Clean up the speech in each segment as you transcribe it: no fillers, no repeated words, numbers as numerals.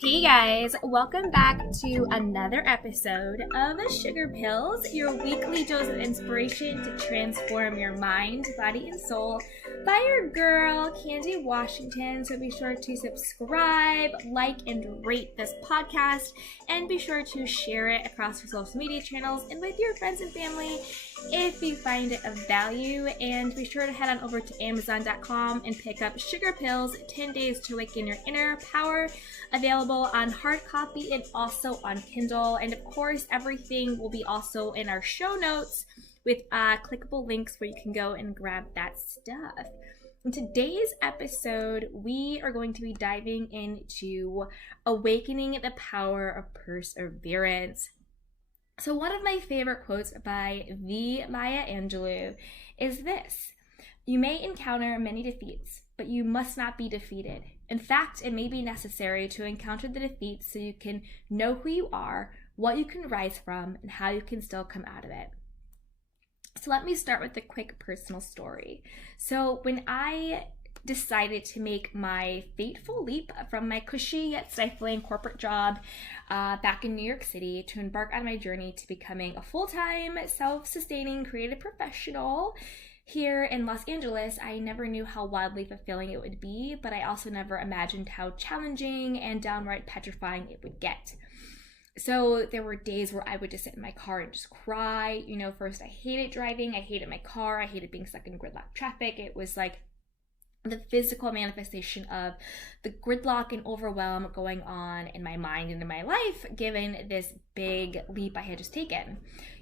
Hey guys, welcome back to another episode of Sugar Pills, your weekly dose of inspiration to transform your mind, body, and soul by your girl, Candy Washington. So be sure to subscribe, like, and rate this podcast, and be sure to share it across your social media channels and with your friends and family if you find it of value. And be sure to head on over to Amazon.com and pick up Sugar Pills 10 Days to Awaken Your Inner Power, available on hard copy and also on Kindle. And of course, everything will be also in our show notes with clickable links where you can go and grab that stuff. In today's episode, we are going to be diving into awakening the power of perseverance. So one of my favorite quotes by the Maya Angelou is this: "You may encounter many defeats, but you must not be defeated. In fact, it may be necessary to encounter the defeats so you can know who you are, what you can rise from, and how you can still come out of it." So let me start with a quick personal story. So when I decided to make my fateful leap from my cushy yet stifling corporate job back in New York City to embark on my journey to becoming a full-time, self-sustaining creative professional here in Los Angeles, I never knew how wildly fulfilling it would be, but I also never imagined how challenging and downright petrifying it would get. So there were days where I would just sit in my car and just cry. First I hated driving, I hated my car, I hated being stuck in gridlock traffic. It was like the physical manifestation of the gridlock and overwhelm going on in my mind and in my life, given this big leap I had just taken.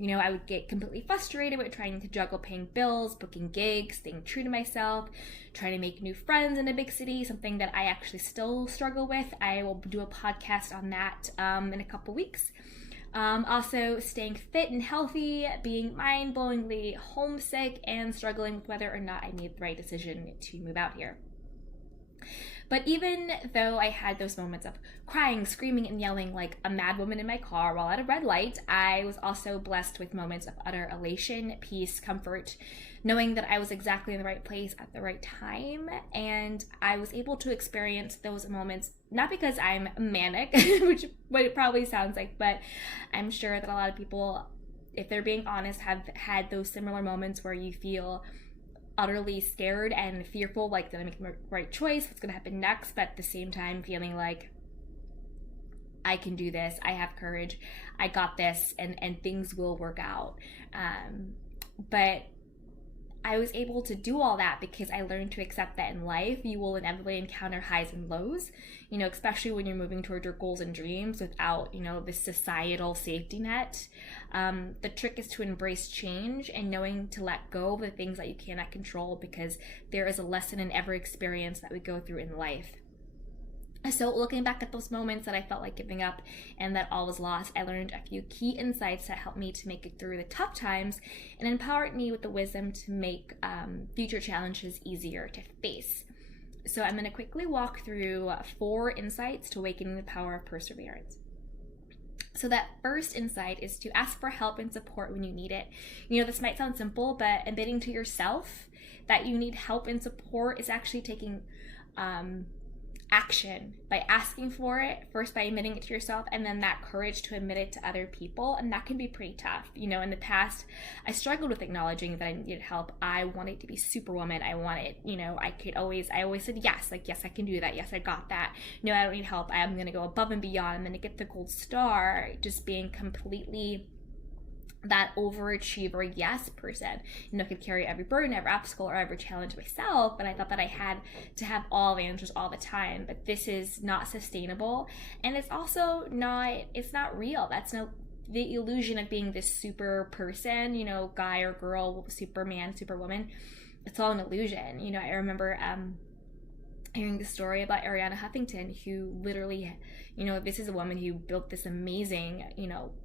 I would get completely frustrated with trying to juggle paying bills, booking gigs, staying true to myself, trying to make new friends in a big city, something that I actually still struggle with. I will do a podcast on that in a couple weeks. Also staying fit and healthy, being mind-blowingly homesick, and struggling with whether or not I made the right decision to move out here. But even though I had those moments of crying, screaming, and yelling like a mad woman in my car while at a red light, I was also blessed with moments of utter elation, peace, comfort, knowing that I was exactly in the right place at the right time. And I was able to experience those moments, not because I'm manic, which what it probably sounds like, but I'm sure that a lot of people, if they're being honest, have had those similar moments where you feel utterly scared and fearful, like, did I make the right choice? What's going to happen next? But at the same time, feeling like I can do this, I have courage, I got this, and things will work out. But I was able to do all that because I learned to accept that in life you will inevitably encounter highs and lows, especially when you're moving toward your goals and dreams without, this societal safety net. The trick is to embrace change and knowing to let go of the things that you cannot control, because there is a lesson in every experience that we go through in life. So looking back at those moments that I felt like giving up and that all was lost, I learned a few key insights that helped me to make it through the tough times and empowered me with the wisdom to make future challenges easier to face. So I'm going to quickly walk through 4 insights to awakening the power of perseverance. So that first insight is to ask for help and support when you need it. This might sound simple, but admitting to yourself that you need help and support is actually taking action by asking for it, first by admitting it to yourself, and then that courage to admit it to other people. And that can be pretty tough. In the past, I struggled with acknowledging that I needed help. I wanted to be superwoman. I always said yes, like, yes, I can do that. Yes, I got that. No, I don't need help. I'm going to go above and beyond. I'm going to get the gold star, just being completely that overachiever yes person. Could carry every burden, every obstacle, or every challenge myself, but I thought that I had to have all the answers all the time. But this is not sustainable, and it's also it's not real. That's the illusion of being this super person, guy or girl, superman, superwoman. It's all an illusion. I remember hearing the story about Ariana Huffington, who literally, this is a woman who built this amazing,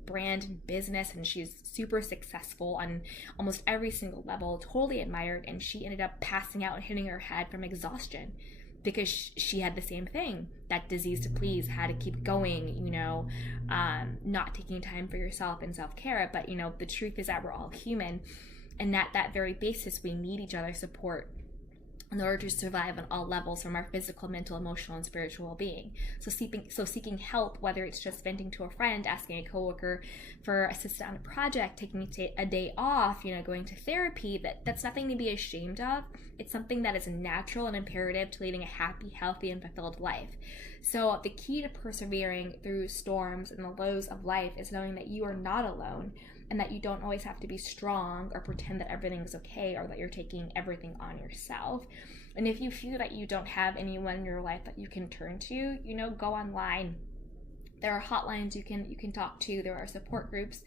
brand and business, and she's super successful on almost every single level, totally admired, and she ended up passing out and hitting her head from exhaustion because she had the same thing, that disease to please, had to keep going, not taking time for yourself and self-care. But, the truth is that we're all human, and that very basis, we need each other's support. in order to survive on all levels, from our physical, mental, emotional, and spiritual well-being. So seeking help, whether it's just venting to a friend, asking a coworker for assistance on a project, taking a day off, going to therapy, that's nothing to be ashamed of. It's something that is natural and imperative to leading a happy, healthy, and fulfilled life. So the key to persevering through storms and the lows of life is knowing that you are not alone, and that you don't always have to be strong or pretend that everything's okay, or that you're taking everything on yourself. And if you feel that you don't have anyone in your life that you can turn to, go online. There are hotlines you can talk to. There are support groups.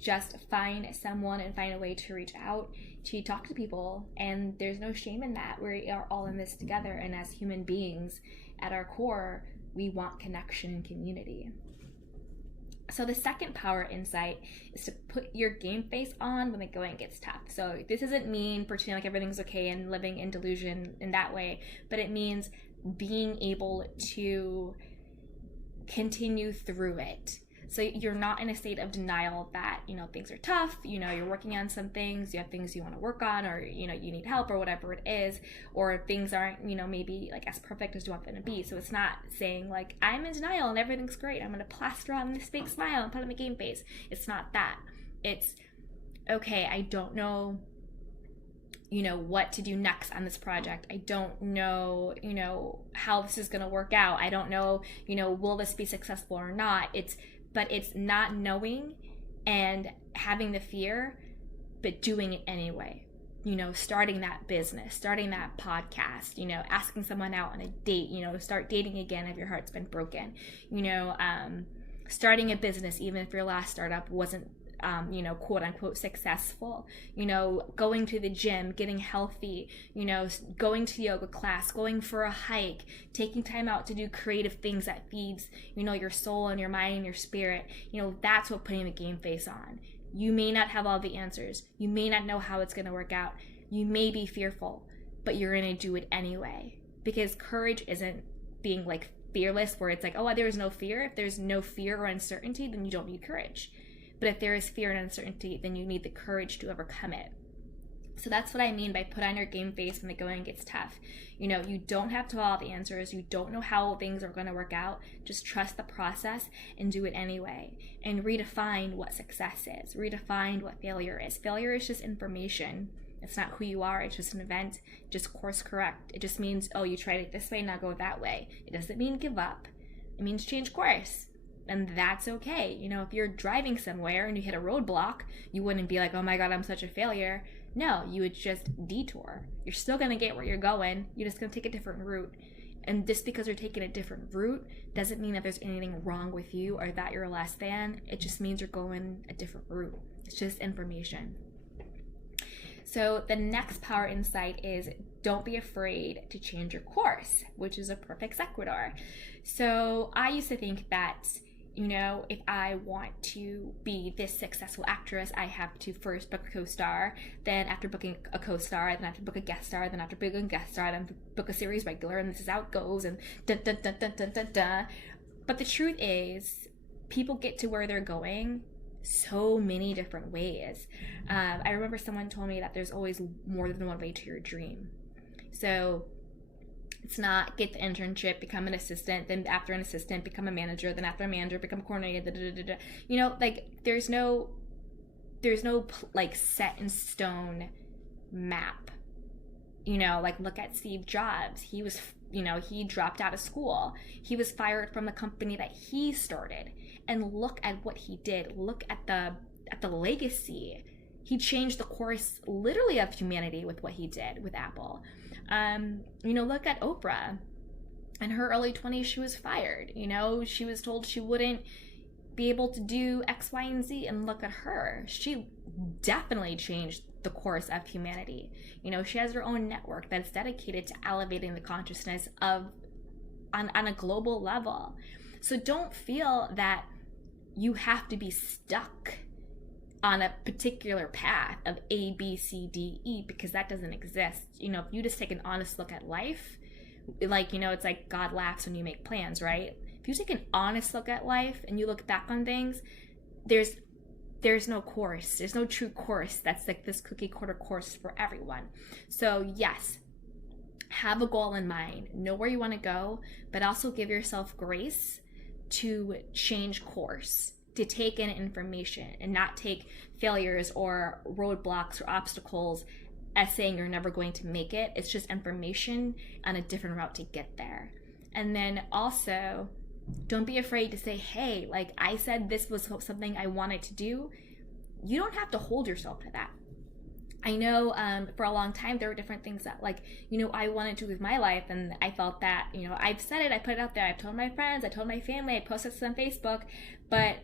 Just find someone and find a way to reach out, to talk to people. And there's no shame in that. We are all in this together. And as human beings, at our core, we want connection and community. So the second power insight is to put your game face on when the going gets tough. So this doesn't mean pretending like everything's okay and living in delusion in that way, but it means being able to continue through it. So you're not in a state of denial that, things are tough, you're working on some things, you have things you want to work on, or, you need help or whatever it is, or things aren't, maybe like as perfect as you want them to be. So it's not saying like, I'm in denial and everything's great, I'm going to plaster on this fake smile and put on the game face. It's not that. It's, okay, I don't know, what to do next on this project. I don't know, how this is going to work out. I don't know, will this be successful or not? But it's not knowing and having the fear, but doing it anyway. Starting that business, starting that podcast, asking someone out on a date, start dating again if your heart's been broken, starting a business, even if your last startup wasn't, quote unquote successful, going to the gym, getting healthy, going to yoga class, going for a hike, taking time out to do creative things that feeds, your soul and your mind and your spirit. That's what putting the game face on. You may not have all the answers. You may not know how it's going to work out. You may be fearful, but you're going to do it anyway. Because courage isn't being like fearless, where it's like, oh, there's no fear. If there's no fear or uncertainty, then you don't need courage. But if there is fear and uncertainty, then you need the courage to overcome it. So that's what I mean by put on your game face when the going gets tough. You don't have to have all the answers. You don't know how things are going to work out. Just trust the process and do it anyway. And redefine what success is. Redefine what failure is. Failure is just information. It's not who you are. It's just an event. Just course correct. It just means, oh, you tried it this way, now go that way. It doesn't mean give up. It means change course. And that's okay. If you're driving somewhere and you hit a roadblock, you wouldn't be like, oh my God, I'm such a failure. No, you would just detour. You're still going to get where you're going. You're just going to take a different route. And just because you're taking a different route doesn't mean that there's anything wrong with you or that you're less than. It just means you're going a different route. It's just information. So the next power insight is don't be afraid to change your course, which is a perfect sequitur. So I used to think that, if I want to be this successful actress, I have to first book a co-star. Then after booking a co-star, then I have to book a guest star. Then after booking a guest star, then book a series regular. And this is how it goes. And dun, dun, dun, dun, dun, dun, dun. But the truth is, people get to where they're going so many different ways. I remember someone told me that there's always more than one way to your dream. So it's not get the internship, become an assistant, then after an assistant, become a manager, then after a manager, become a coordinator, there's no like set in stone map. Look at Steve Jobs. He was, he dropped out of school. He was fired from the company that he started. And look at what he did. Look at the legacy. He changed the course literally of humanity with what he did with Apple. Look at Oprah. In her early 20s, she was fired. She was told she wouldn't be able to do X, Y, and Z. And look at her. She definitely changed the course of humanity. She has her own network that's dedicated to elevating the consciousness on a global level. So don't feel that you have to be stuck on a particular path of A, B, C, D, E, because that doesn't exist. If you just take an honest look at life, it's like God laughs when you make plans, right? If you take an honest look at life and you look back on things, there's there's no course. There's no true course that's like this cookie cutter course for everyone. So yes, have a goal in mind, know where you want to go, but also give yourself grace to change course, to take in information and not take failures or roadblocks or obstacles as saying you're never going to make it. It's just information on a different route to get there. And then also, don't be afraid to say, hey, like I said this was something I wanted to do. You don't have to hold yourself to that. I know for a long time there were different things that like, I wanted to do with my life, and I felt that, I've said it, I put it out there, I've told my friends, I told my family, I posted this on Facebook, but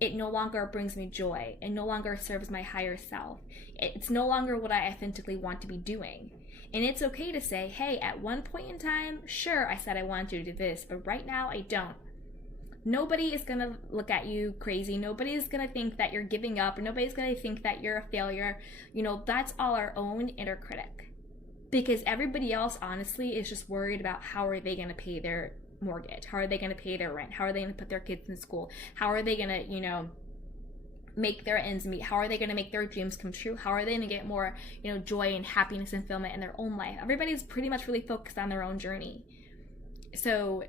it no longer brings me joy. It no longer serves my higher self. It's no longer what I authentically want to be doing. And it's okay to say, hey, at one point in time, sure, I said I wanted to do this, but right now I don't. Nobody is going to look at you crazy. Nobody is going to think that you're giving up, or nobody's going to think that you're a failure. That's all our own inner critic. Because everybody else, honestly, is just worried about how are they going to pay their mortgage? How are they going to pay their rent? How are they going to put their kids in school? How are they going to, make their ends meet? How are they going to make their dreams come true? How are they going to get more, joy and happiness and fulfillment in their own life? Everybody's pretty much really focused on their own journey. So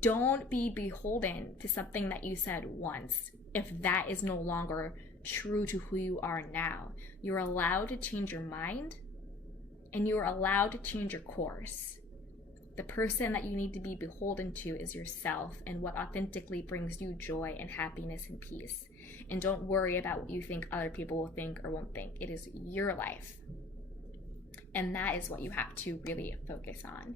don't be beholden to something that you said once if that is no longer true to who you are now. You're allowed to change your mind, and you're allowed to change your course. The person that you need to be beholden to is yourself and what authentically brings you joy and happiness and peace. And don't worry about what you think other people will think or won't think. It is your life. And that is what you have to really focus on.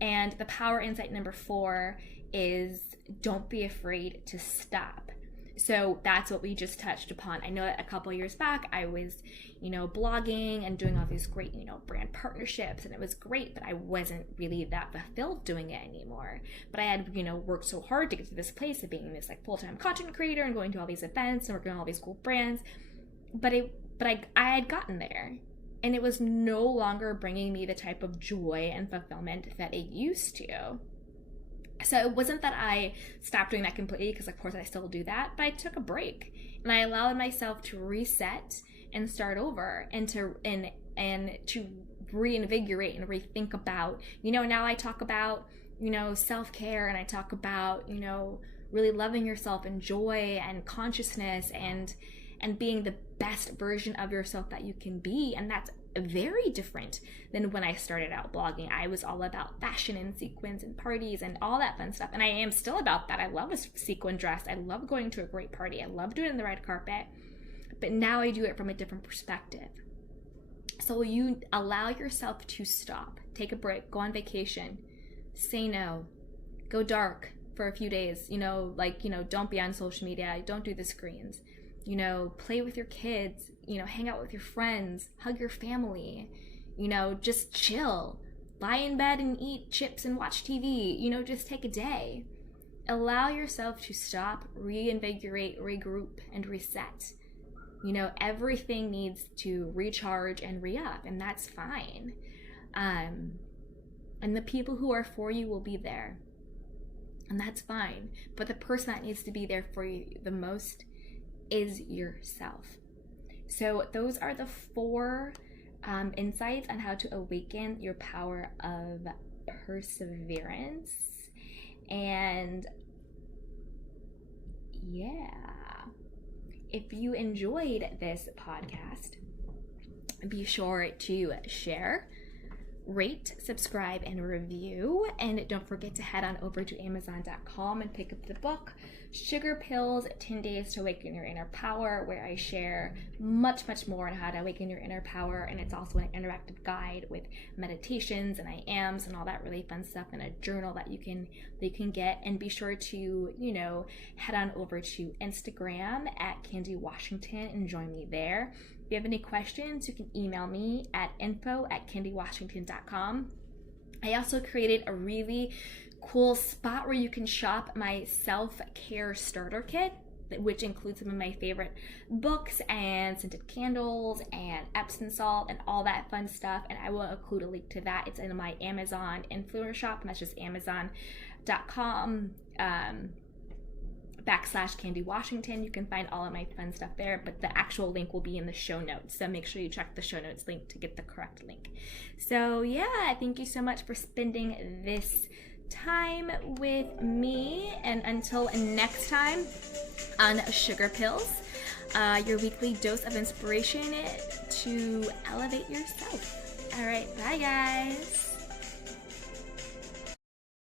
And the power insight number 4 is don't be afraid to stop. So that's what we just touched upon. I know that a couple years back, I was, blogging and doing all these great, brand partnerships, and it was great, but I wasn't really that fulfilled doing it anymore. But I had, worked so hard to get to this place of being this like full-time content creator and going to all these events and working on all these cool brands. But I had gotten there, and it was no longer bringing me the type of joy and fulfillment that it used to. So it wasn't that I stopped doing that completely, because of course I still do that, but I took a break and I allowed myself to reset and start over and to reinvigorate and rethink about, now I talk about, self-care, and I talk about, really loving yourself and joy and consciousness and being the best version of yourself that you can be. And that's very different than when I started out blogging. I was all about fashion and sequins and parties and all that fun stuff. And I am still about that. I love a sequin dress. I love going to a great party. I love doing the red carpet. But now I do it from a different perspective. So you allow yourself to stop, take a break, go on vacation, say no, go dark for a few days, don't be on social media, don't do the screens. Play with your kids, hang out with your friends, hug your family, just chill, lie in bed and eat chips and watch TV, just take a day. Allow yourself to stop, reinvigorate, regroup, and reset. Everything needs to recharge and re-up, and that's fine. And the people who are for you will be there, and that's fine. But the person that needs to be there for you the most is yourself. So those are the 4 insights on how to awaken your power of perseverance. And if you enjoyed this podcast, be sure to share, rate, subscribe, and review. And don't forget to head on over to Amazon.com and pick up the book, Sugar Pills, 10 Days to Awaken Your Inner Power, where I share much, much more on how to awaken your inner power. And it's also an interactive guide with meditations and I ams and all that really fun stuff, and a journal that you can get. And be sure to, head on over to Instagram at Candy Washington and join me there. If you have any questions, you can email me at info@candywashington.com. I also created a really cool spot where you can shop my self-care starter kit, which includes some of my favorite books and scented candles and Epsom salt and all that fun stuff. And I will include a link to that. It's in my Amazon influencer shop, and that's just amazon.com /Candy Washington. You can find all of my fun stuff there, but the actual link will be in the show notes. So make sure you check the show notes link to get the correct link. So yeah, thank you so much for spending this time with me. And until next time on Sugar Pills, your weekly dose of inspiration to elevate yourself. All right, bye guys.